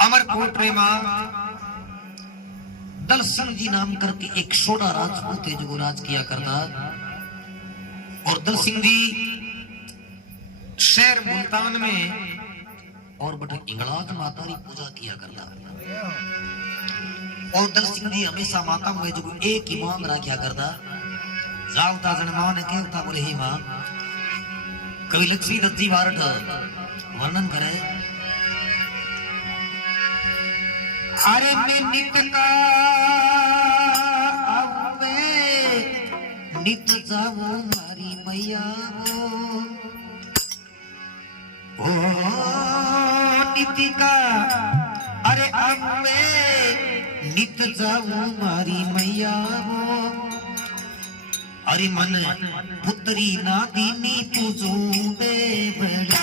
अमरकोट में दल सिंह जी नाम करके एक छोटा राजपूत है जो राज किया करता। और दल सिंह जी शहर मुल्तान में और बटे इंगलाज माता की पूजा किया करता। और दल सिंह जी हमेशा माता में जो एक ही मांग रखा करता। जावता जनमान ने कहता बोले ही मां कवि लक्ष्मी दत्त जी वारठ वर्णन करे। अरे मैं नित का आवे नित जाऊं मारी मैया ओ नित का अरे आवे नित जाऊं मारी मैया अरे मन पुत्री नादिनी पूजू बे बड़ी।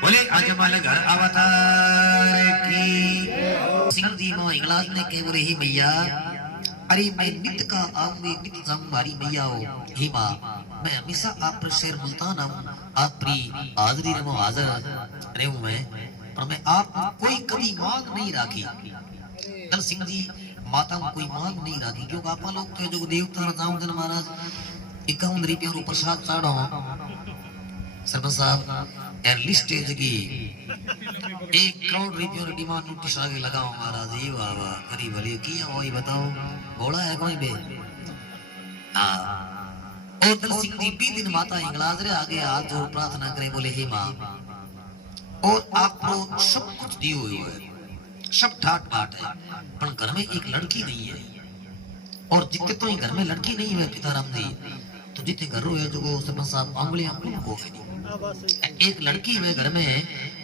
बोले आज हमारे घर अवतार की सिंह जी नो इंगलाज ने कह बोले ही मैया अरे मैं नित का आऊंगी नित हमारी मैया हो ही मां मैं हमेशा आप पर शेर मुल्तान हूं आपकी हाजिरी में हाजिर रहूं मैं पर मैं आप कोई कभी मांग नहीं रखी। दल सिंह जी माता को कोई मांग नहीं रखी क्योंकि आप लोग के जो देवता राजाउद्दीन महाराज 51 रुपये प्रसाद चाड़ो सरपंच साहब लिस्ट है जगी 1 करोड़ रुपयों डिमांड नोटिस आगे लगाओ महाराज जी वाह वाह करी भले किया वही बताओ घोड़ा है कोई बे हां। और दल सिंह जी 20 दिन माता इंगलाज रे आगे हाथ जोड़ प्रार्थना करे बोले हे मां और आपको सब कुछ दियो हुई है सब ठाट बाट है पर घर में एक लड़की नहीं है और जितने तो ही घर में लड़की नहीं है पिताराम जी तो जितने घर है जो सरपंच साहब आंगलियां को एक लड़की हुए घर में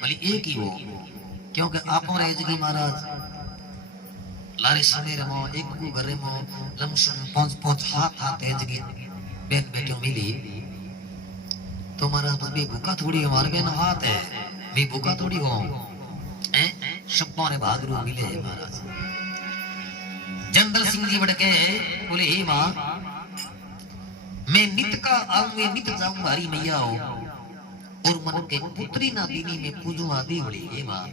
भले एक ही हो क्योंकि आप जी महाराज लारे सवेरे मो एक को घरे मो लमसम 5 हाथ है जगी बेन बेटियों मिली तो महाराज भी भूखा थोड़ी हमारे बेन हाथ है भी भूखा थोड़ी हो हैं सबों ने भागरू मिले महाराज। जंगल सिंह जी बड़के बोले हे मां मैं नित का आऊंगे नित जाऊं हरी मैया हो और मन के पुत्री ना दीनी में पूजू आदि बड़ी हे मां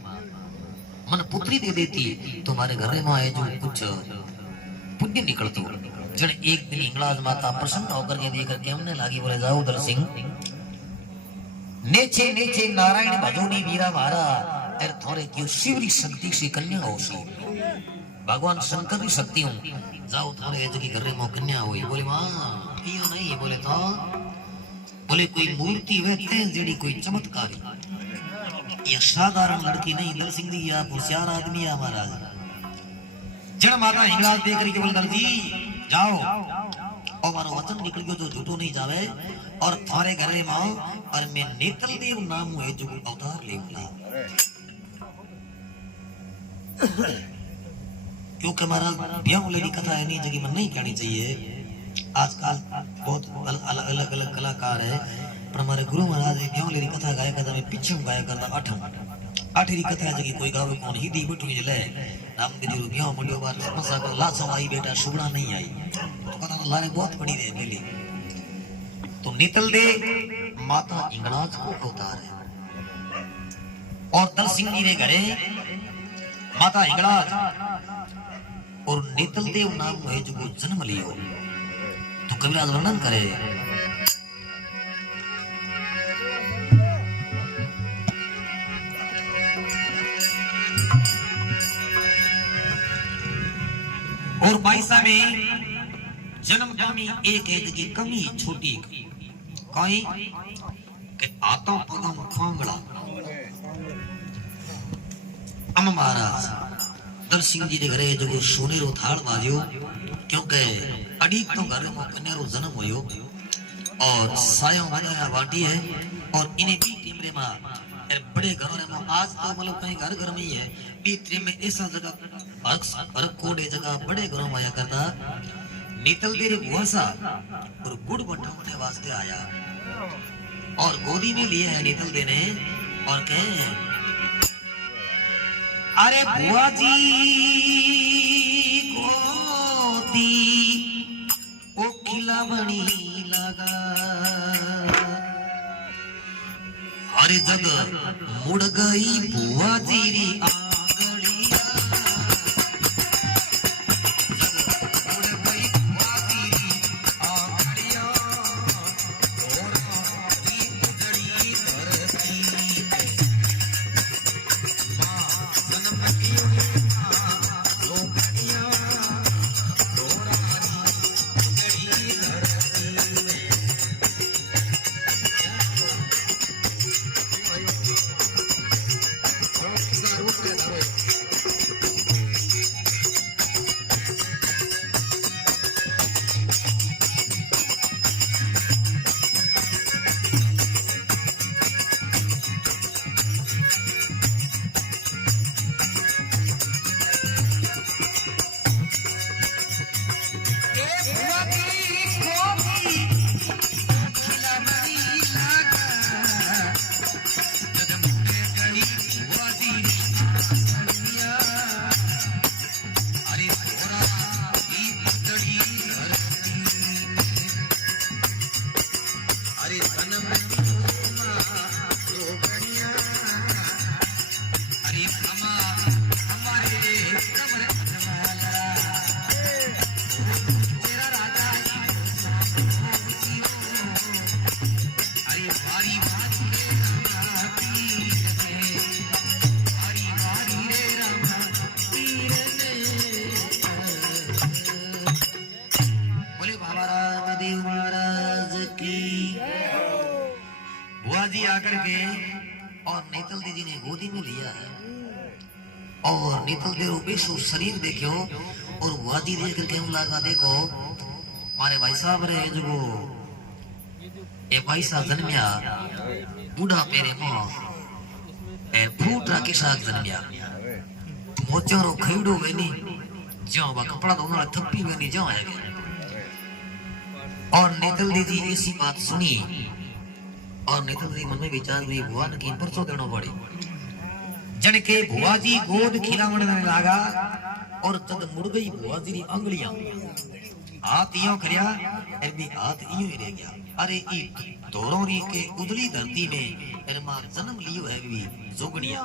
मन पुत्री दे देती तुम्हारे घर में आए जो कुछ पुण्य निकलतो। जन एक दिन इंगलाज माता प्रसन्न होकर ये देखकर के हमने लागी बोले जाओ दल सिंह नेचे नेचे नारायण भजोनी वीरा मारा तेरे थोड़े क्यों शिवरी शक्ति से कन्या हो सो भगवान शंकर की शक्ति हूं जाओ थोड़े जगह घर में कन्या हुई बोले मां क्यों नहीं बोले तो बोले कोई मूर्ति वैसे जेडी कोई चमत्कारी ये साधारण लड़की नहीं दल सिंह जी आप होशियार आदमी है महाराज। जन माता हिंगलाज देख रही बोले दल जी जाओ और मारो वचन निकल गयो जो झूठो नहीं जावे और थारे घर में मां और मैं नेतल देव नाम है जो अवतार लेऊंगा क्योंकि महाराज ब्याह वाली कथा है नहीं जगह मन नहीं कहनी चाहिए। आजकल बहुत अलग अलग कलाकार है पर हमारे गुरु महाराज ब्याह वाली कथा गाया करता मैं पीछे गाया करता आठरी कथा जगह कोई गावे कौन ही दी बटू जले राम के जो ब्याह मुंडियो बार समसा को लासा आई बेटा सुबड़ा नहीं आई तो कथा लारे बहुत बड़ी रे मिली तो नितल दे माता इंगलाज को अवतार है और दल सिंह जी ने घरे माता इंगलाज और नेतल देव नाम है जो जन्म लियो। तो कविराज वर्णन करे और बाईसा में जन्म कमी एक ऐद की कमी छोटी कहीं के आता पगम खांगड़ा अम महाराज दल सिंह जी के घरे जो सोनेरो थाल बाजो क्योंकि अड़ीक तो घर में कन्यारो जन्म होयो और सायो बनाया वाटी है और इन्हें भी टीमरे में बड़े घरों में आज तो मतलब कहीं घर घर में ही है बीतरे में ऐसा जगह हर कोडे जगह बड़े घरों में आया करता नीतल देरे बुआसा और गुड़ बंटवाने वास्ते आया और गोदी में लिए है नीतल देने और कहे अरे बुआ जी गोदी ओ खिलावनी लगा अरे जग मुड़ गई बुआ जीरी आकर के और नेतल दीदी ने गोदी में लिया है और नेतल देव बेशो शरीर देखो और वादी देख करके हम लगा देखो हमारे भाई साहब रहे जो ये भाई साहब जन्मिया बूढ़ा पेरे मुंह फूट राके साथ जन्मिया मोचरो खैडो वेनी जो बा कपड़ा तो ना थप्पी वेनी जो है और नेतल दीदी ऐसी बात सुनी और नेतल जी मन में विचार हुई बुआ ने किन पर सो देनो पड़ी जन के बुआ जी गोद खिलावण लगा और तद मुड़ गई बुआ जी री अंगलियां हाथ यूं करया और भी हाथ यूं ही रह गया अरे ई दोरों री के उदली धरती में इरमा जन्म लियो है भी जोगड़िया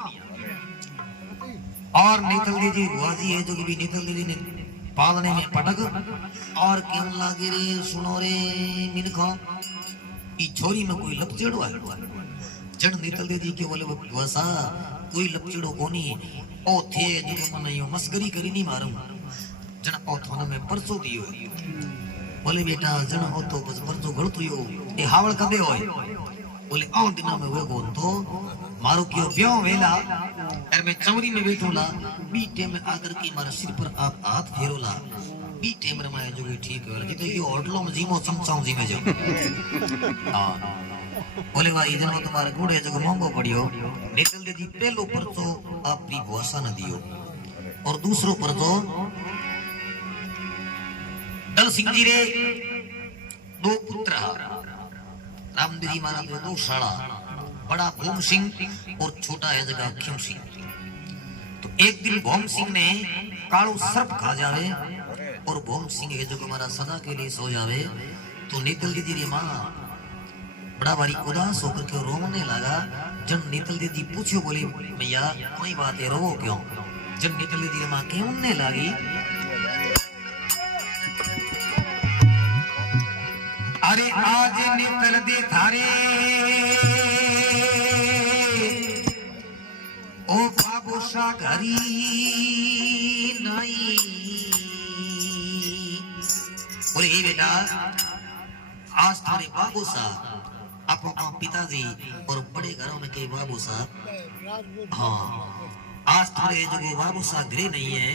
और नेतल जी बुआ जी है जो भी नेतल जी ने पालने में पटक और क्यों लागे रे सुनो रे मिनखो ई छोरी में कोई लपचेड़ो है जन नेतल दीदी के बोले वसा कोई लपचेड़ो कोनी ओ थे जो मन यो मस्करी करी नहीं मारूं जन ओ थाने में परसो दियो बोले बेटा जन हो तो बस परसो गलत यो ए हावल कदे होय बोले आ दिना में वो कोन तो मारो क्यों ब्याह वेला और मैं चौरी में बैठूला बीटे में आकर के मारे सिर पर आप हाथ फेरोला बी टेमर में जो भी ठीक है जितो ये होटलों में जीमो समचाऊं जी में जो हां बोले भाई जनो तुम्हारे घोड़े जो महंगो पड़ियो निकल दे दी पहलो परचो आपरी भोसा न दियो और दूसरो परचो दल सिंह जी रे दो पुत्र रामदेव जी महाराज के दो शाला बड़ा भूम सिंह और छोटा है जगह खिम सिंह तो एक दिन भूम सिंह ने कालो सर्प खा जावे और भूम सिंह है जो हमारा सदा के लिए सो जावे तो निकल दी री मां बड़ा भारी उदास होकर के रोने लगा। जब नीतल दीदी पूछो बोली मैया कोई बात है रो क्यों? जब नीतल दीदी माँ कहने लगी अरे आज नीतल दी थारे ओ बाबू सा घरी नहीं। बोले हे बेटा आज थारे बाबू साहब अपना पिताजी और बड़े घरों में के बाबू साहब हाँ आज थारे जो बाबू साहब घरे नहीं है।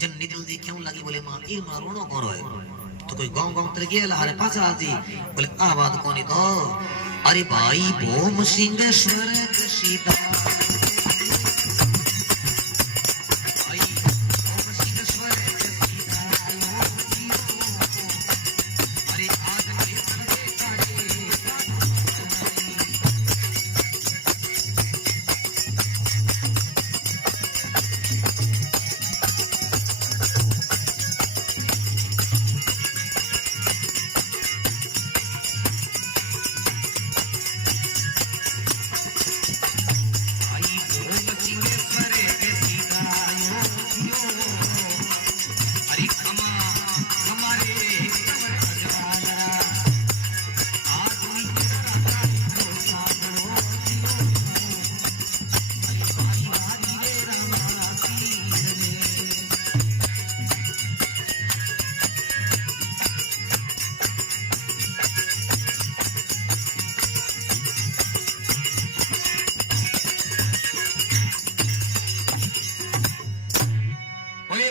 जन निकल दी क्यों लगी? बोले माँ ये मारोनो कौन है? तो कोई गांव गांव तर गया हरे पास आजी बोले आवाज कौन तो? अरे भाई भोम सिंह स्वर्ग सीता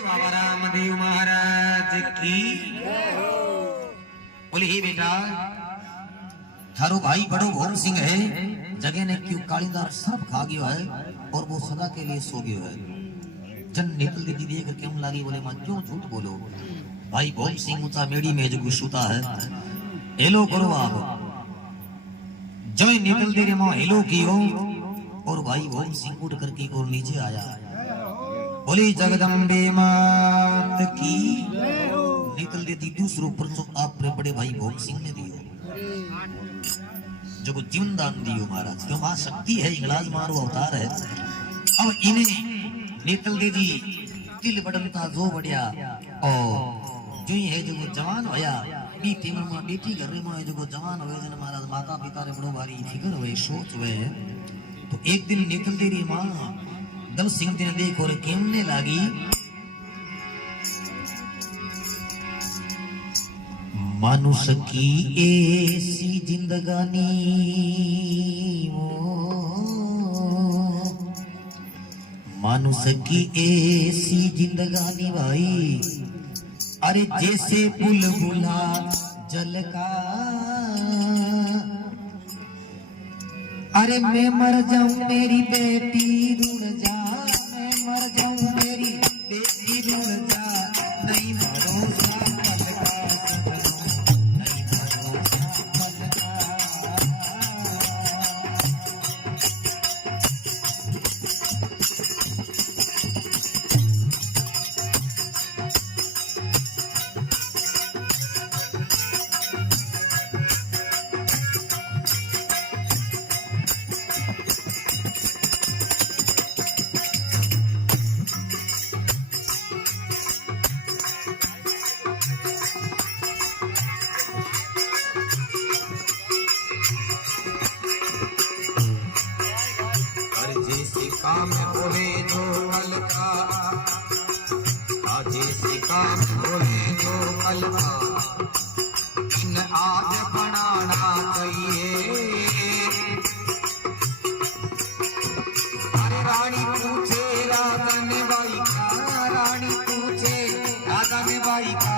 बाबा रामदेव महाराज की। बोले हे बेटा थारो भाई बड़ो भोम सिंह है जगह ने क्यों कालीदार सब खा गयो है और वो सदा के लिए सो गयो है। जन निकल दी दीदी कर क्यों लागी? बोले मां क्यों झूठ बोलो? भाई भोम सिंह ऊंचा मेड़ी में जो सुता है हेलो करो आप जो निकल दे रे मां हेलो की हो और भाई भोम सिंह उठ करके और नीचे आया। बोली जगदम्बे मात की। निकल देती दूसरो परसों आप बड़े भाई भोग सिंह ने दियो जो को जीवन दान दियो महाराज क्यों मां शक्ति है इंगलाज मारो अवतार है। अब इन्हें निकल दे दी दिल बड़नता जो बढ़िया और जो ही है जो जवान होया बेटी मां बेटी घर में जो को जवान होए जन महाराज माता पिता रे बड़ो भारी फिकर होए सोच हुए। तो एक दिन निकल दे रही मां दल सिंह ने देखो और कहने लगी मानुष की ऐसी जिंदगानी मानुष की ऐसी जिंदगानी भाई अरे जैसे बुलबुला जल का। अरे मैं मर जाऊं मेरी बेटी रुड़ जा मैं मर जाऊं मेरी बेटी रुड़ जा नहीं भरोसा पल का नहीं भरोसा पल का। काम बोले जो कल का आज से काम बोले जो कल का इन आज बनाना चाहिए। अरे रानी पूछे राजा ने बाई का रानी पूछे राजा ने बाई का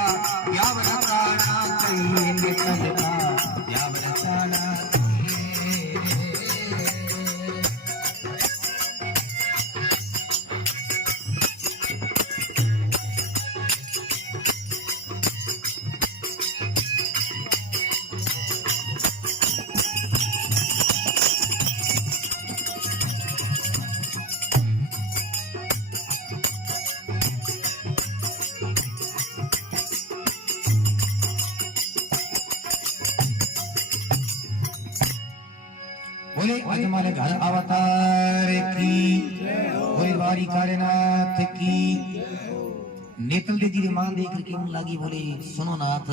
क्या बनाना चाहिए कल का क्या बनाना अजमल घर अवतार की बोले बारी कारनाथ की नेतल दे जी मान देख के उन लागी बोले सुनो नाथ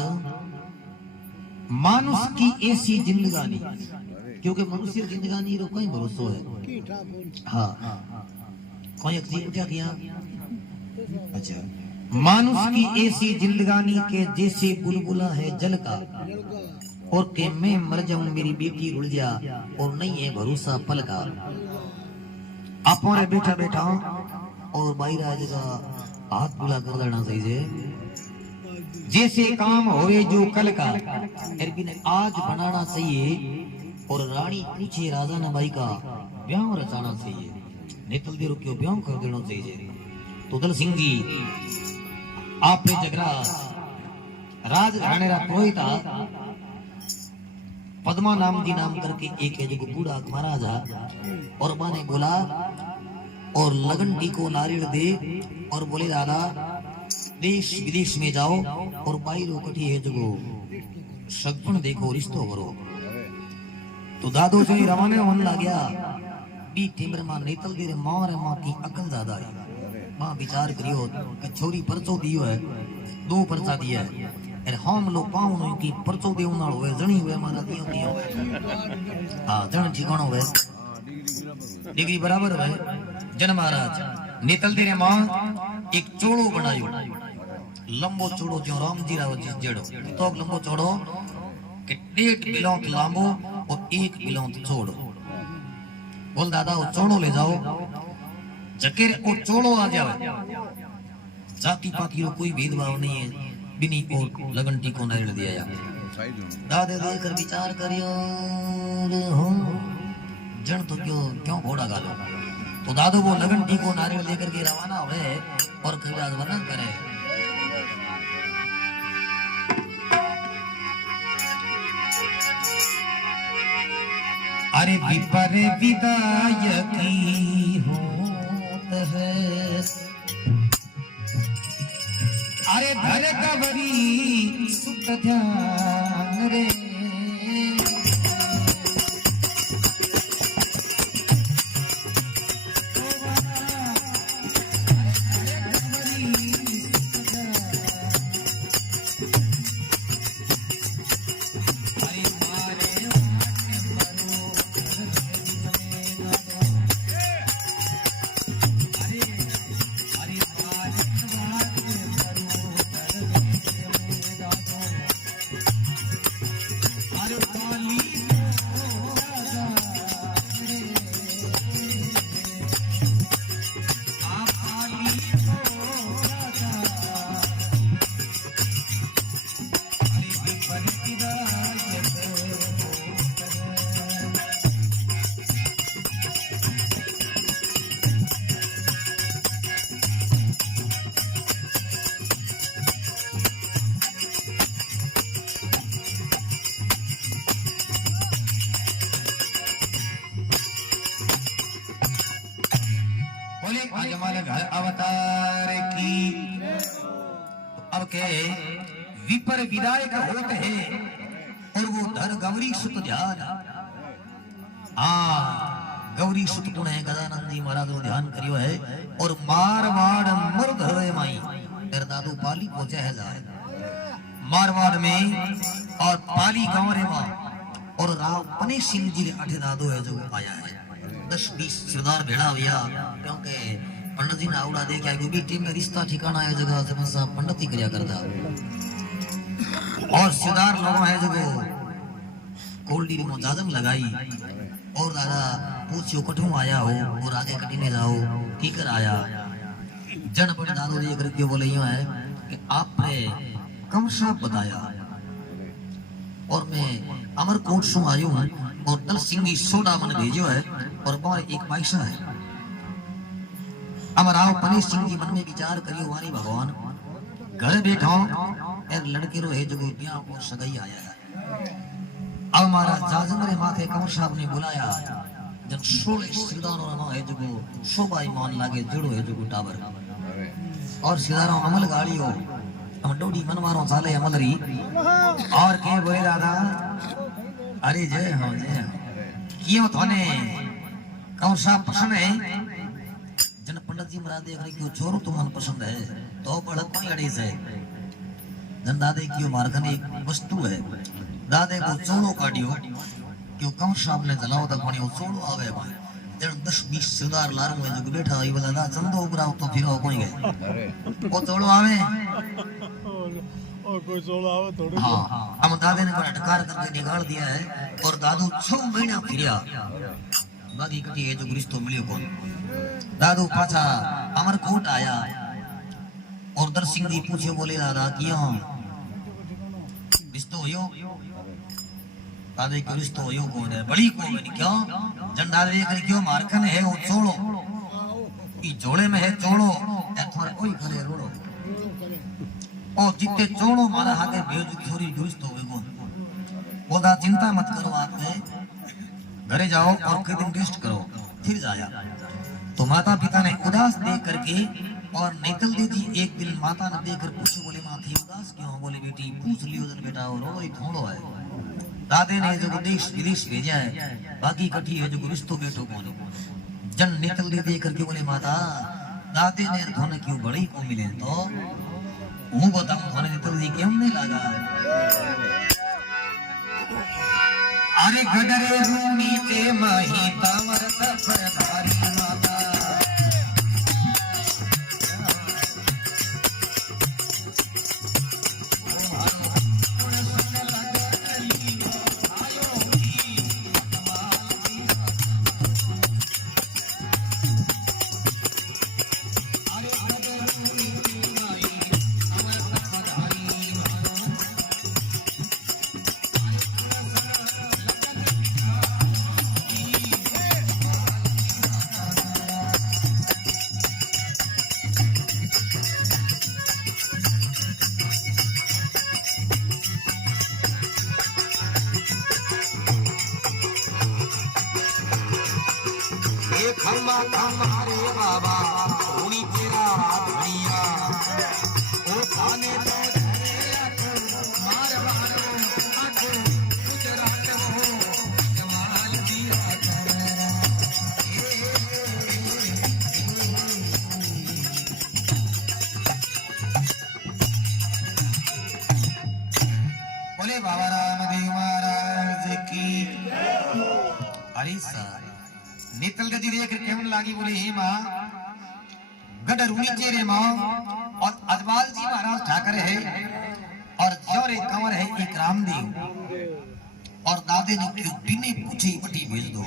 मानुष की ऐसी जिंदगानी क्योंकि मनुष्य जिंदगानी रो कोई भरोसा है हाँ कोई अक्सीम क्या किया अच्छा मानुष की ऐसी जिंदगानी के जैसे बुलबुला है जल का और के मैं मर जाऊं मेरी बेटी रुल जा और नहीं है भरोसा पल का आपो रे बैठा बैठा और बाहर आ जाएगा हाथ बुला कर देना सही से जैसे काम होवे जो कल का आज बनाना चाहिए और रानी पूछे राजा ने भाई का ब्याह रचाना चाहिए नेतल दे रुकियो ब्याह कर देना चाहिए तो दल सिंह जी आप जगरा राज घराने रा पुरोहिता पद्मा नाम जी नाम करके एक है जो बूढ़ा महाराज और माँ ने बोला और लगन टी को नारियल दे और बोले दादा देश विदेश में जाओ और बाई रोकटी है जो सगुन देखो रिश्तो करो तो दादो जो रवाने होने लग गया बी टेमर मां नेतल दे मां रे मां की अकल ज्यादा है मां विचार करियो कि छोरी परचो दियो है 2 परचा दिया है अरे हम लोग पाऊं की परचो देव नाल होवे जणी होवे मारा दियो दियो हां जण ठिकाणो होवे डिग्री बराबर होवे जन महाराज नेतल दे मां एक चोड़ो बनायो लंबो चोड़ो जो राम जी राव जी जड़ो तो लंबो चोड़ो के 1 बिलोंत लांबो और 1 बिलोंत चोड़ो बोल दादा वो चोड़ो ले जाओ जकेर वो चोड़ो आ जावे जाति पाति को कोई भेदभाव नहीं है बिनी और लगन टीको नारियल दिया या दादे देखकर विचार करियो हो जन तो क्यों घोड़ा गालो तो दादो वो लगन टीको नारियल लेकर के रवाना हुए और कविराज वर्णन करे अरे विपर विदायकी होत है अरे धर कवरी सुख ध्यान रे अजमल घर अवतार की अब के विपर विदायक होते हैं और वो धर गौरी सुत ध्यान गौरी सुत गुण है गजानंदी महाराज ने ध्यान करियो है और मारवाड़ मर्द हृदय माई तेरे दादू पाली पहुंचे है जाए मारवाड़ में और पाली गांव रे मां और राव पने सिंह जी रे अठे दादो है जो आया है 10-20 सरदार भेड़ा हुआ क्योंकि पंडित जी ने आवड़ा दे क्या क्योंकि टीम में रिश्ता ठिकाना है जगह से मसा पंडित ही क्रिया करता और सरदार लोग है जो कोल्डी में जाजम लगाई और दादा पूछियो कठू आया हो और आगे कटीने जाओ की कर आया जन बड़े दादो ये करके बोले यूं है कि आपने कम साहब बताया और मैं अमरकोट से आयो हूं और दल सिंह सोडा मन भेजो है और बहुत एक पैसा है अमराव पनी सिंह जी मन में विचार करियो वारी भगवान घर बैठो एक लड़के रो है जो ब्याह को सगाई आया है अब हमारा जाजम रे माथे कंवर साहब ने बुलाया जब 16 सिरदारों रो है जो शोभा ईमान लागे जुड़ो है जो टावर और सिरदारों अमल गाड़ियो हम डोडी मनवारों साले अमल री और के बोले दादा अरे जय हो क्यों थाने कौन सा पसंद है जन पंडित जी महाराज देख रहे क्यों छोरो तो मन पसंद है तो बड़ा कोई अड़ी से जन दादे क्यों मारखन एक वस्तु है दादे को चोड़ो काटियो क्यों कौन साहब ने जलाओ तक पानी चोड़ो आवे जन 10-20 सरदार लार में जो बैठा है वाला दा चंदो उबराओ तो फिर कोई गए वो चोड़ो आवे और कोई चोड़ो आवे थोड़ी हां हम दादे ने बड़ा टकार करके निकाल दिया है और दादू 6 महीना फिरिया बाकी कटी है जो रिश्तो मिलियो कौन दादू पाछा अमरकोट आया और दर सिंह जी पूछे बोले दादा क्यों रिश्तो होयो दादे क्यों रिश्तो होयो कौन है बड़ी कौन है क्यों झंडा देख क्यों मारखन है वो चोड़ो ई जोड़े में है चोड़ो एथोर कोई करे रोड़ो ओ जितने चोड़ो मारा आगे भेज छोरी रिश्तो होयो कौन ओदा चिंता मत करो आप घरे जाओ और कई दिन रेस्ट करो फिर जाया तो माता पिता ने उदास देख करके और निकल दी थी एक दिन माता ने देखकर पूछो बोले माँ थी उदास क्यों बोले बेटी पूछ लियो जन बेटा और रोई थोड़ो है दादे ने जो देश विदेश भेजा है बाकी कठी है जो रिश्तो बेटो कौन जन निकल दी देख करके बोले माता दादे ने थोने क्यों बड़ी को मिले तो हूँ बताऊं थोने निकल दी क्यों नहीं लगा अरे गडरे नीचे माही तावर तप भारी माता खम्बा हमारे बाबा उनी तेरा धनिया ओ खाने तो मार मारो आठो गुजरात हो जमाल दिया बोले बाबा रामदेव महाराज की अरे सर निकल गजी देख केवन लागी बोले हे मां गडर नीचे रे मां और अजवाल जी महाराज ठाकर है और जोरे कंवर है एक रामदेव और दादे ने क्यों बिने पूछे बटी भेज दो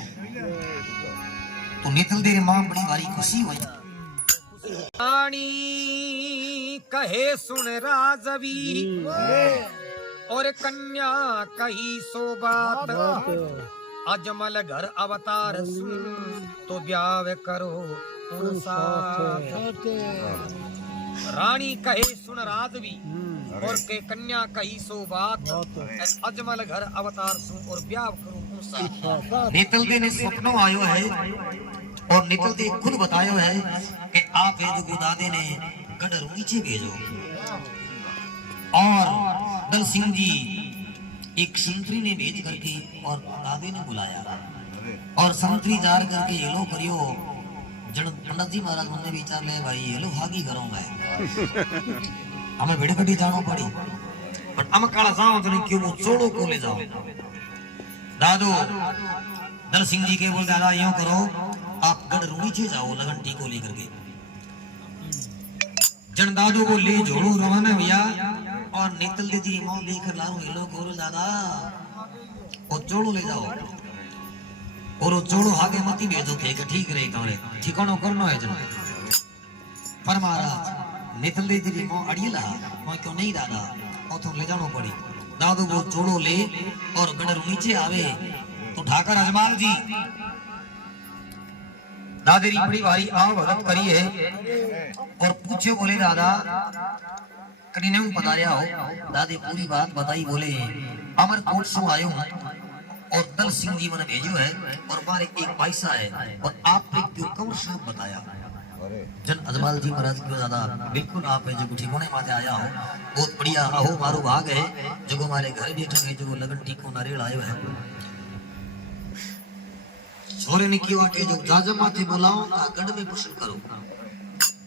तो निकल दे रे मां बड़ी भारी खुशी हुई रानी कहे सुन राजवी और कन्या कही सो बात अजमल घर अवतार सुन तो ब्याह करो रानी कहे सुन राजवी और के कन्या कही सो बात अजमल घर अवतार सुन और ब्याह करो निकलते ने सपनों आयो है और निकलते खुद बतायो है कि आप है जो दादे ने गडर नीचे भेजो और दल सिंह जी एक संतरी ने भेज करके और दादे ने बुलाया और संतरी जार करके ये लो करियो जन पंडित जी महाराज ने विचार ले भाई ये लो भागी घरों में हमें बेड़कटी जानो पड़ी पर हम काला जाओ तो नहीं क्यों वो चोड़ो को ले जाओ दादू दल सिंह जी के बोल दादा यूं करो आप गढ़ नीचे जाओ लगन टी को लेकर के जन दादू को ले जोड़ो रवाना भैया और निकल दे जी मौन देखकर लारो हेलो कोरो दादा और चोड़ो ले जाओ और वो चोड़ो आगे मती भेजो थे कि ठीक रहे तोरे ठिकानो करनो है जन पर महाराज निकल दे जी मौन अड़ियला मैं क्यों नहीं दादा और तो ले जानो पड़ी दादू वो चोड़ो ले और गडर नीचे आवे तो ठाकर अजमाल जी दादेरी बड़ी भारी आओ भगत करी है और पूछे बोले दादा कहीं नहीं पधारिया हो दादी पूरी बात बताई बोले अमरकोट से आयो हूं और दल सिंह जी मैंने भेजो है और हमारे एक पैसा है और आपने क्यों कौन सा बताया जन अजमाल जी महाराज क्यों दादा बिल्कुल आप है जो ठिकाने माथे आया हो बहुत बढ़िया हो मारो भाग है जो हमारे घर बैठा है जो लगन टीको नारियल आयो है छोरे ने क्यों आटे जो जाजम माथे बुलाओ का गढ़ में पुष्ट करो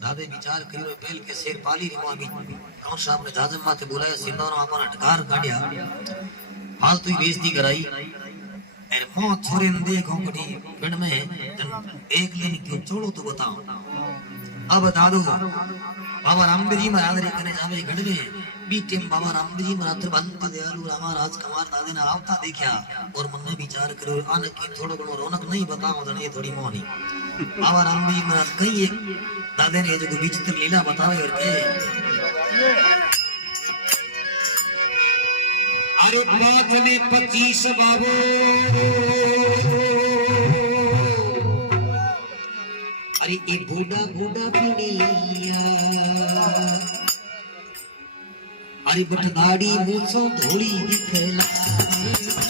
दादे विचार करियो पहल के शेर पाली रे मामी कौन साहब ने जाजम माथे बुलाया सिंदोनो अपन अटकार काढिया फालतू ही बेइज्जती कराई अरे मो छोरे ने देखो कटी गढ़ में एक दिन क्यों छोड़ो तो बताओ अब दादू बाबा रामदेव जी महाराज रे कने जावे गढ़ में बीते बाबा रामदेव जी महाराज बंद दयालु रामाराज कमार दादे ने आवता देखा और मन में विचार करो आन की थोड़ो घणो रौनक नहीं बताओ जने थोड़ी मोनी बाबा रामदेव जी महाराज कई एक दादे ने जो विचित्र लीला बतावे और के अरे पांच ने 25 बाबू अरे ये बूढ़ा बूढ़ा पीड़िया अरे बट दाढ़ी मूछों धोली दिखला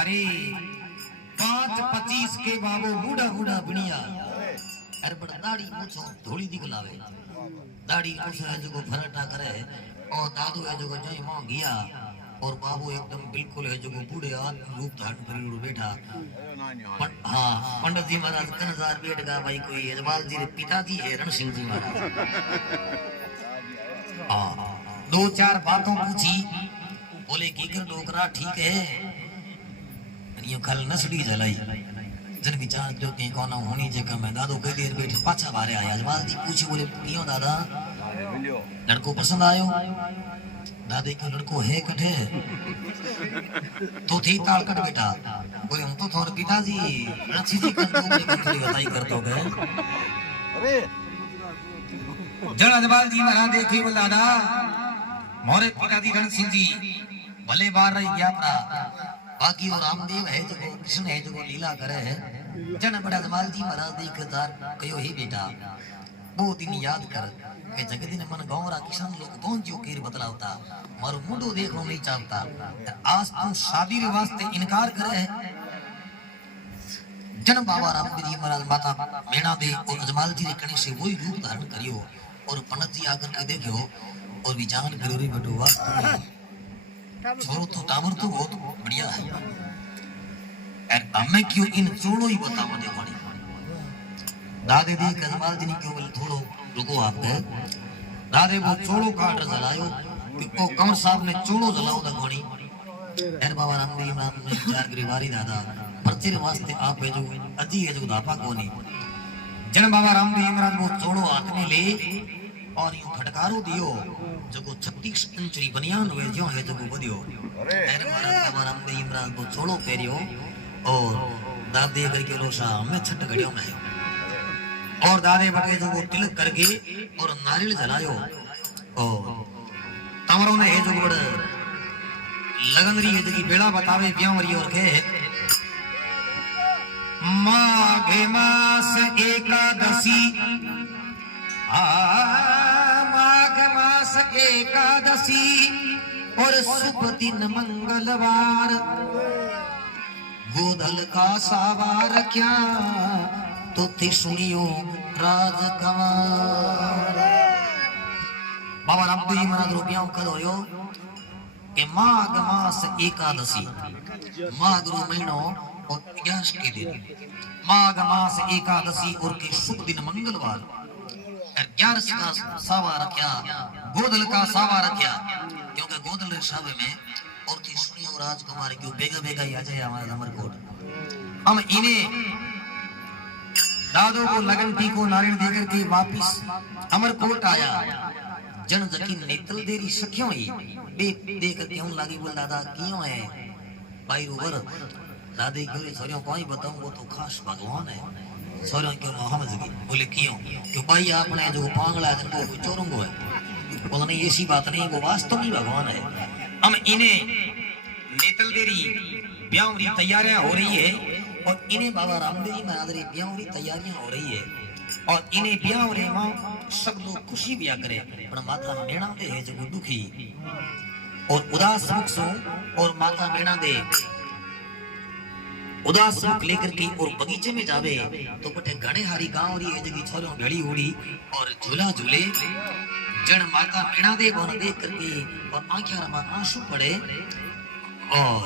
अरे 5-25 के बाबू बूढ़ा बूढ़ा बनिया अरे बड़ा दाढ़ी मूछो धोली दिखलावे दाढ़ी मूछो है जो फराटा करे और दादू है जो जय मां गया और बाबू एकदम बिल्कुल है जो बूढ़े आदमी रूप धारण करी बैठा हाँ पंडित जी महाराज कनजार बैठ गया भाई कोई यजमाल जी पिताजी है रण सिंह जी महाराज हाँ 2-4 बातों पूछी बोले की कर डोकरा ठीक है यो कल नसड़ी जलाई जन विचार जो के कोना होनी जगह में दादो कई देर बैठ पाछा बारे आया जवाल दी पूछी बोले क्यों दादा लड़को पसंद आयो दादे को लड़को है कठे तो थी ताल कट बेटा बोले हम तो थोड़े पिताजी रची जी कर दो थोड़ी बताई कर दो गए अरे जन जवाल जी महाराज देखी बोल दादा मोरे पिताजी रण सिंह जी भले बार रही गया प्रा बाकी वो रामदेव है जो कृष्ण है जो लीला करे है जन बड़ा जमाल जी महाराज देखदार कयो ही बेटा वो दिन याद कर के जगदिन मन गौरा किशन लोग कौन जो केर बतलावता मारो मुंडो देखो नहीं चाहता आज तुम शादी रे वास्ते इनकार करे है जन बाबा रामदेव जी महाराज माता मेणा दे और जमाल जी रे कने से वही रूप धारण करियो और पंडित जी आकर के देखो और विचार करो रे बेटो वास्तव में छोरो तो टावर तो बहुत बढ़िया है और हमें क्यों इन चोड़ो ही बताओ देखो दादे दी कजमाल जी ने क्यों बोले थोड़ो रुको आप दादे वो चोड़ो का ऑर्डर जलायो कि वो कंवर साहब ने चोड़ो जलाओ दगोनी एर बाबा रामदेव नाम ने विचार गरीवारी दादा परचेर वास्ते आप है जो अजी है जो दापा कोनी जन बाबा रामदेव महाराज वो चोड़ो हाथ में ले और यूं खटकारो दियो जो 36 इंची बनियान हुए जो है जो बदियो एर बाबा रामदेव महाराज वो चोड़ो पेरियो और दादे करके रोशा में छट घड़ियों में और दादे बटे जो वो तिलक करके और नारियल जलायो और तमरों ने जो बड़ लगन रही है जगी बेड़ा बतावे ब्यावरी और के माघ मास एकादशी माघ मास एकादशी और शुभ दिन मंगलवार गोधल का सावार क्या तो थे सुनियो राजकुमार बाबा रामदेव जी महाराज रुपया करो यो कि माघ मास एकादशी माघ रो महीनो और 11 के दिन माघ मास एकादशी और के शुभ दिन मंगलवार 11 का सावा रखा गोदल का सावा रखा क्योंकि गोदल रे सावे में और थी सुनियो राजकुमार क्यों बेगा बेगा ही आ जाए हमारा अमरकोट हम इन्हें दादो को लगन टीको नारियल देकर के वापिस अमरकोट आया जन जकी नेतल देरी सख्यों ही देख क्यों लगी बोल दादा क्यों है भाई रोवर दादी क्यों सोरियों कोई बताऊं वो तो खास भगवान है सोरियों क्यों मोहम्मद की बोले क्यों क्यों भाई आपने जो पांगला जन को चोरंगो है बोला नहीं ऐसी बात नहीं वो वास्तव में भगवान है हम इन्हें नेतल देरी ब्यावरी तैयारियां हो रही है और इन्हें बाबा रामदेव जी महाराज री ब्यावरी तैयारियां हो रही है और इन्हें ब्यावरे मां सब लोग खुशी बिया करे पर माता मेणा दे है जो दुखी और उदास मुख सो और माता मेणा दे उदास मुख लेकर के और बगीचे में जावे तो बटे घणे हारी गांव री है जगी छोरियों भेड़ी उड़ी और झूला झूले जन माता मेणा दे को देख करके और आंखें में आंसू पड़े और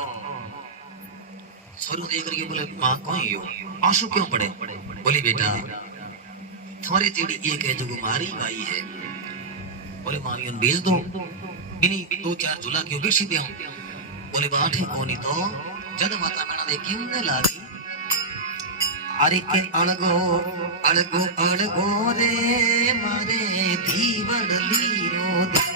छोरू देख करके बोले मां कौन हो आंसू क्यों पड़े बोली बेटा तुम्हारे जेडी एक है जो मारी भाई है बोले मारियन भेज दो इन्हीं 2-4 झूला क्यों बेची दे बोले बाठे कोनी तो जद माता मेणा दे क्यों न लागी अरे के अड़गो अड़गो अड़गो रे मारे दीवड़ली रो दे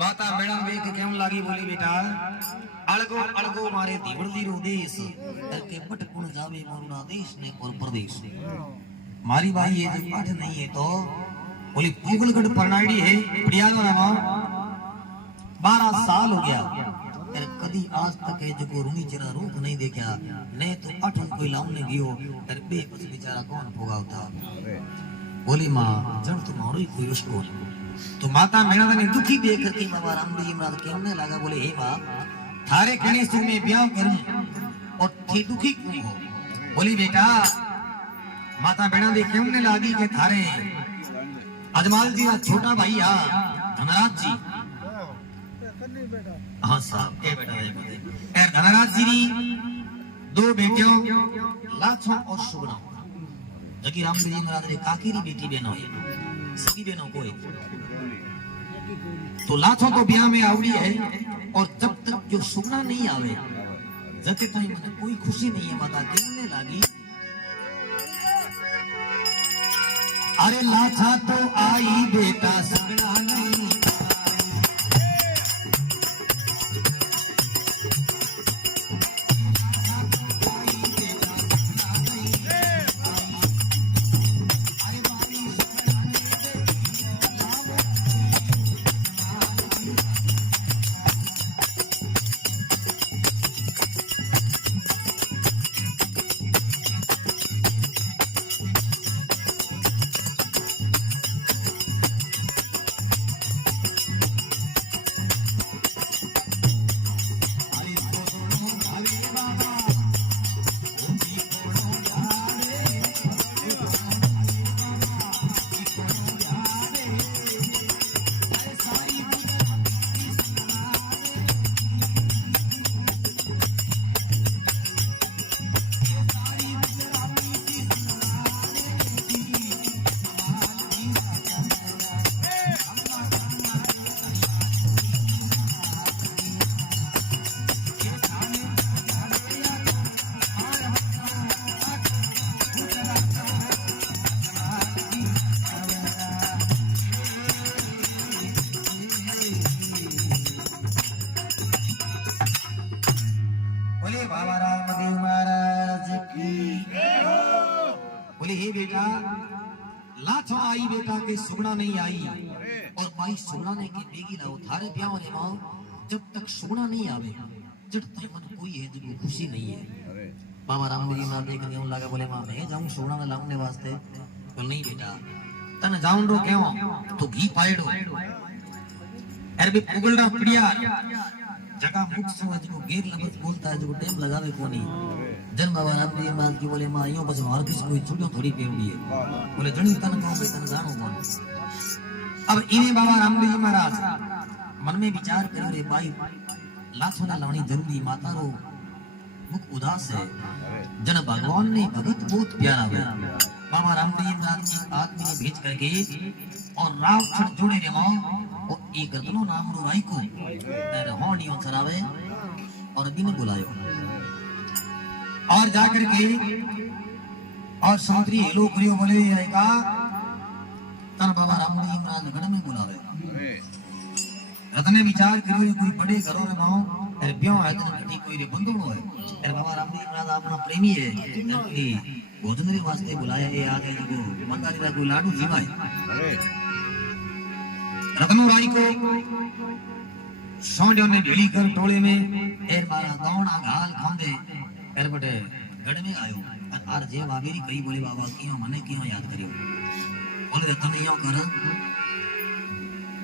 माता मेणा वेख क्यों लागी बोली बेटा अड़गो अड़गो मारे दीवड़ली रो देश करके भटकुण जावे मोरुना देश ने और प्रदेश मारी भाई ये जो पाठ नहीं है तो बोली पूगलगढ़ परनाड़ी है प्रियानो नामा 12 साल हो गया तेरे कदी आज तक है जो रूनी जरा रूप नहीं देखा ने तो आठन कोई लाउने गयो तेरे बेबस बेचारा कौन भोगावता बोली मां जब तुम्हारो ही कोई उसको तो माता मेणा ने दुखी देख करके बाबा रामदेव जी महाराज कहने लगा बोले हे मां थारे कहने से मैं ब्याह करूं और थी दुखी क्यों हो बोली बेटा माता मेणा दे कहने लगी कि थारे अजमाल जी का छोटा भाई आ धनराज जी हाँ साहब ए बेटा धनराज जी री 2 बेटियों लाछो और सुगना जकी रामदेव जी महाराज रे काकी री बेटी बहनो है सगी बहनों कोई तो लाछो तो ब्याह में आवड़ी है और जब तक जो सुगना नहीं आवे जते तो मैंने कोई खुशी नहीं है माता कहने लगी अरे लाछा तो आई बेटा सुगना नहीं बोले हे बेटा लाथो आई बेटा के सुगना नहीं आई और भाई सुगना ने के बेगी लाओ थारे ब्याह वाले माओ जब तक सुगना नहीं आवे जब तक मन कोई है जो खुशी नहीं है। बाबा रामदेव जी देख के लगा बोले मां मैं जाऊं सुगना में लाने वास्ते बोल नहीं बेटा तने जाऊं रो क्यों तो घी पाइडो अरे भी पुगलड़ा पड़िया जगह मुख समझ को गेर लबत बोलता है जो टाइम लगावे कोनी जन बाबा रामदेव जी महाराज की बोले मां यो बस मार किस कोई छुड़ो थोड़ी पेवड़ी है बोले जणी तन को भाई तन जानो कोन। अब इने बाबा रामदेव जी महाराज मन में विचार करे रे भाई लाथो ना लावनी जरूरी माता रो मुख उदास है जन भगवान ने भगत बहुत प्यारा है। बाबा रामदेव जी महाराज की आदमी ने भेज करके और राव छड़ जोड़े रे मां और एक रत्नो नाम रो राई को तेरे होनियो चरावे और बिन बुलायो और जाकर के और समुद्री हेलो करियो बोले आएगा तन बाबा रामदेव जी महाराज गढ़ में बुलावे रत्ने विचार करियो कोई बड़े घरों में माओ अरे ब्याह है तो कटी कोई रे बंधुड़ो है अरे बाबा रामदेव जी महाराज अपना प्रेमी है कि भोजन रे वास्ते बुलाया ये आगे जो बंगाली रा कोई लाडू जीवाए रत्नो राई को सोंडियों ने ढीली कर टोले में एर मारा गौना घाल खांदे एर बटे गढ़ में आयो आर जे वागेरी कई बोले बाबा क्यों मने क्यों याद करियो बोले तने यो कर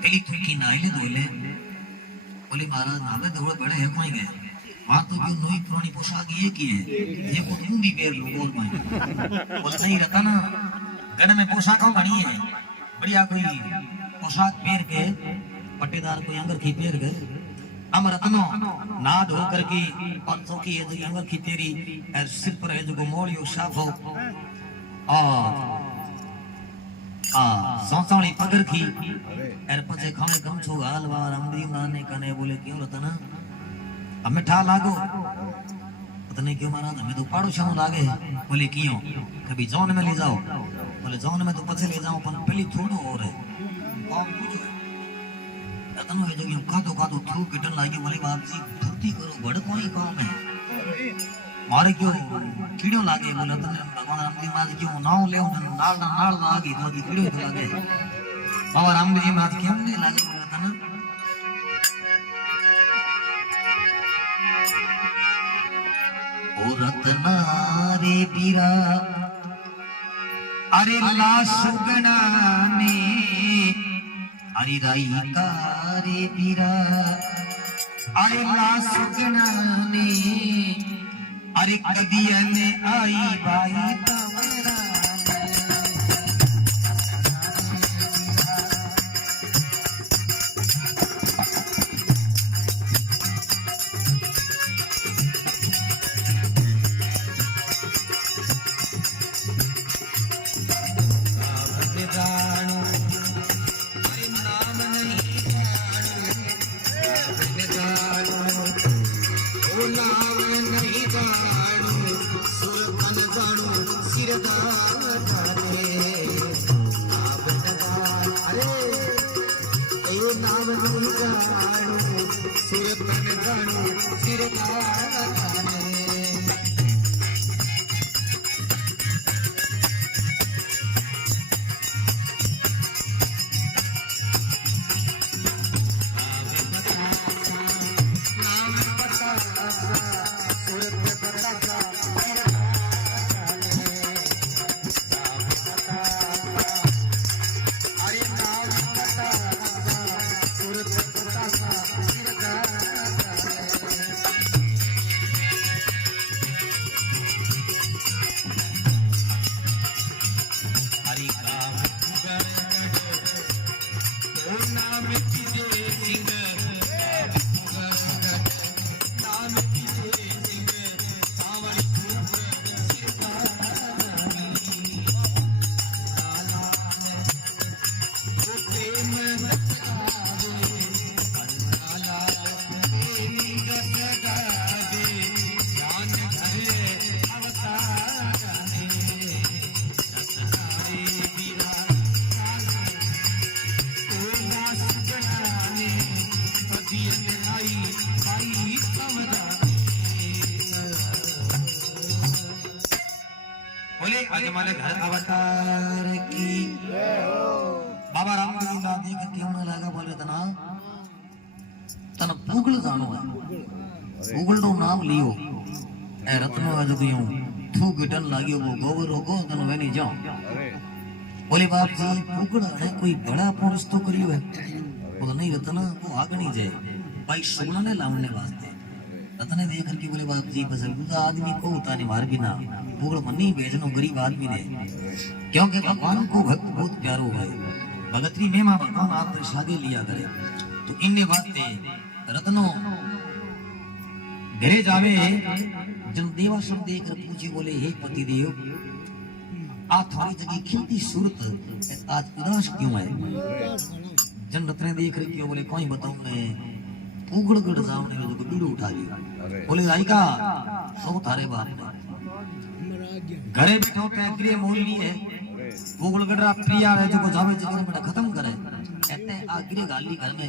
कई तुकी नाइले दोले बोले महाराज नावे दौड़ बड़े है कोई गए मां तो जो नई पुरानी पोशाक ये की है ये को तुम भी पैर लो बोल पाए बोले नहीं रहता ना गढ़ में पोशाकों बनी है बढ़िया कोई पोशाक पहन के पट्टेदार कोई अंगर की पहन के हम रत्नो ना धो करके और चौकी है जो अंगर की तेरी सिर पर है जो मोड़ियो साफ हो और सौसावली पगर की एर पछे खाने कम छो हाल वा रामदेव नाने कने बोले क्यों रतना हमें ठा लागो पता क्यों महाराज हमें तो पाड़ो शाम लागे बोले क्यों कभी जौन में ले जाओ बोले जौन में तो पछे ले जाओ पर पहली थोड़ो और है कौन पूछो रतन है जो यूं कादो थू किटन लागे बोले बाप जी फुर्ती करो बड़ कोई काम है मारे क्यों कीड़ो लागे बोले रतन भगवान रामदेव महाराज क्यों नाव ले नाल लागे तो कीड़ो तो लागे बाबा रामदेव जी महाराज क्यों नहीं लागे बोले रतन ओ रतना रे पीरा अरे लाश गणा ने अरे राई कारे पीरा अरे लाश गणा ने अरे कदिया ने आई भाई तमरा वाले घर अवतार की बाबा रामदेव जी का देख क्यों ना लगा बोले तना तन पुगल जानो है पुगल तो नाम लियो ए रत्नो आज क्यों थू गिटन लागियो वो गोबर को तन वेनी जाओ बोले बाप जी पुगल है कोई बड़ा पुरुष तो करियो है वो नहीं रत्ना वो आगनी जाए भाई सोना ने लामने वास्ते रत्ने देख करके बोले बाप जी बस दूसरा आदमी को उतारे मार भी ना पुगल मनी भेजनो गरीब आदमी ने क्योंकि भगवान को भक्त बहुत प्यारो है भगतरी में मां भगवान आप प्रसादे लिया करे तो इनने वास्ते रत्नो घरे जावे जन देवा सब देख कर पूछी बोले हे पति देव आ थारी जगी खिलती सूरत आज उदास क्यों है जन रत्ने देख रही क्यों बोले कोई बताऊं मैं पुगड़ गड़ जावने जो बीड़ू उठा लिया बोले राइका सो थारे बाप ने घरे बैठो पे गृह मोल ली है पुगड़ गड़ा प्रिया है जो जावे जगह में खत्म करे कहते आ गृह गाली घर में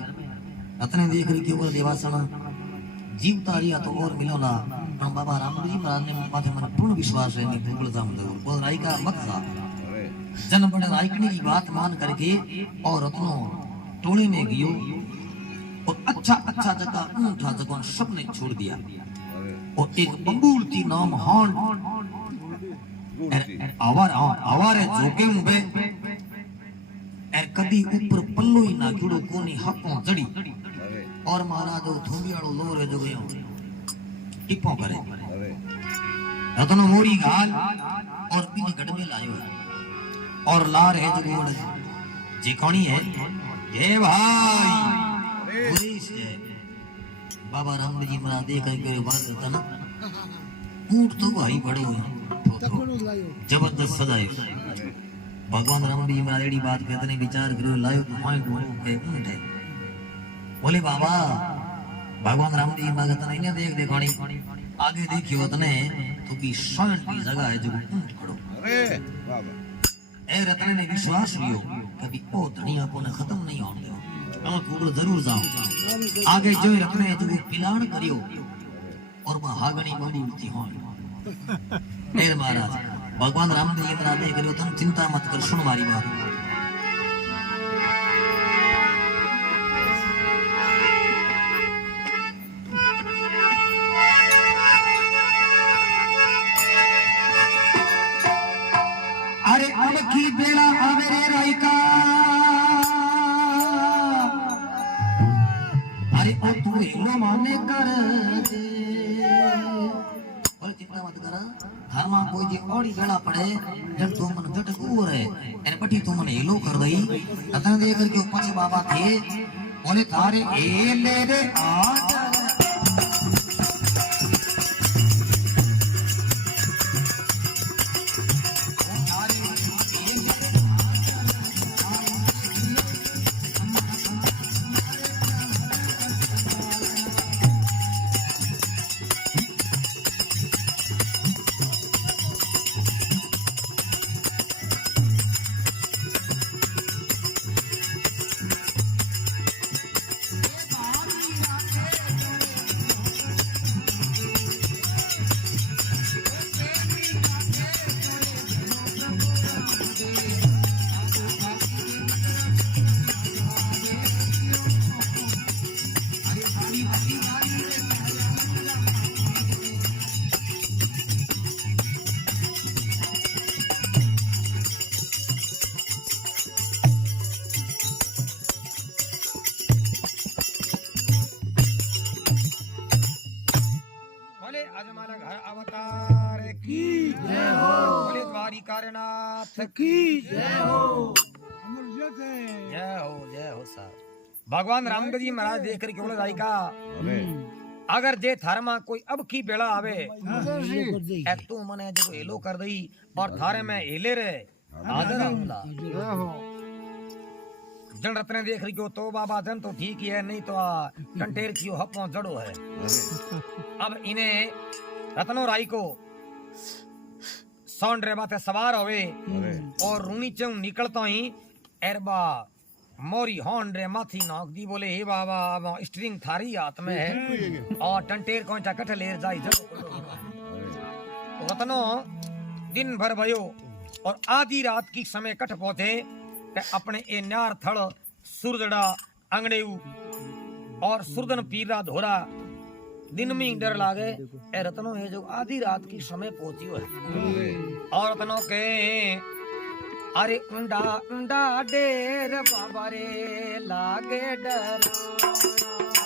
रत्ने देख रही क्यों बोले देवासना जीव तारिया तो और मिलो ना पर बाबा रामदेव जी महाराज ने माथे मन पूर्ण विश्वास है मैं पुगड़ जाऊं दो बोल राइका मत जा जन बड़े राइकनी की बात मान करके और रत्नो टोली में गयो और अच्छा जगह ऊंचा जगह सबने छोड़ दिया और एक बंबूलती नाम हान आवारे जोके उबे एर कदी ऊपर पल्लो ही ना जुड़ो कोनी हपों जड़ी और महाराज थोंबियाड़ो लोरे जो गयो टिप्पो करे रतनो मोरी गाल और पीने गढ़ में लायो और ला रहे जो गोड़ जे कौनी है ये भाई पुलिस है बाबा रामदेव जी महाराज देख के बात करता ना ऊंट तो भाई बड़े हुए जबरदस्त सजाए भगवान रामदेव जी महाराज एडी बात कहते ने विचार करो लायो तो हां के ऊंट है बोले बाबा भगवान रामदेव जी महाराज तने ने देख देखोनी आगे देखियो तने तो की शान की जगह है जो ऊंट खड़ो अरे बाबा ए रत्ने ने विश्वास लियो कभी ओ धनिया को ने खत्म नहीं होने दो हम पूरा जरूर जाओ आगे जो रत्ने जो पिलाण करियो और वहां हागणी बड़ी उठती हो मेरे महाराज भगवान रामदेव जी महाराज ने करियो तुम चिंता मत कर सुन मारी बात अरे अब की बेड़ा आवे रे राइका अरे ओ तू हिलो माने कर और चिंता मत कर थामा कोई जे ओड़ी बेड़ा पड़े जब तू मन झटक उर है एने पटी तू मन हिलो कर दई रतन दे करके ऊपर बाबा थे बोले थारे ए ले रे आज अजमाला घर अवतार की जय हो बोले द्वारिकानाथ की जय हो जय हो सर भगवान रामदेव जी महाराज देख कर बोले राइका अगर जे थारमा कोई अब की बेड़ा आवे ए तू मने जो हेलो कर दई और थारे में हेले रे हाजिर आऊंगा जन रत्ने देख रही हो तो बाबा जन तो ठीक ही है नहीं तो कंटेर की हपो जड़ो है अब इन्हें रत्नो राई को सौंड रे माथे सवार होवे और रूनी चौ निकलता ही एरबा मोरी हॉर्न रे माथी नाक दी बोले हे बाबा स्ट्रिंग थारी हाथ में है और टंटेर को कठ लेर जाई जड़ो रत्नो दिन भर भयो और आधी रात की समय कट पहुंचे कि अपने ए न्यार थड़ सुरजड़ा अंगड़ेऊ और सुरदन पीरा धोरा दिन में ही डर लागे ए रत्नों है जो आधी रात की समय पहुंची है और रत्नों के अरे उंडा उंडा डेर बाबा रे लागे डर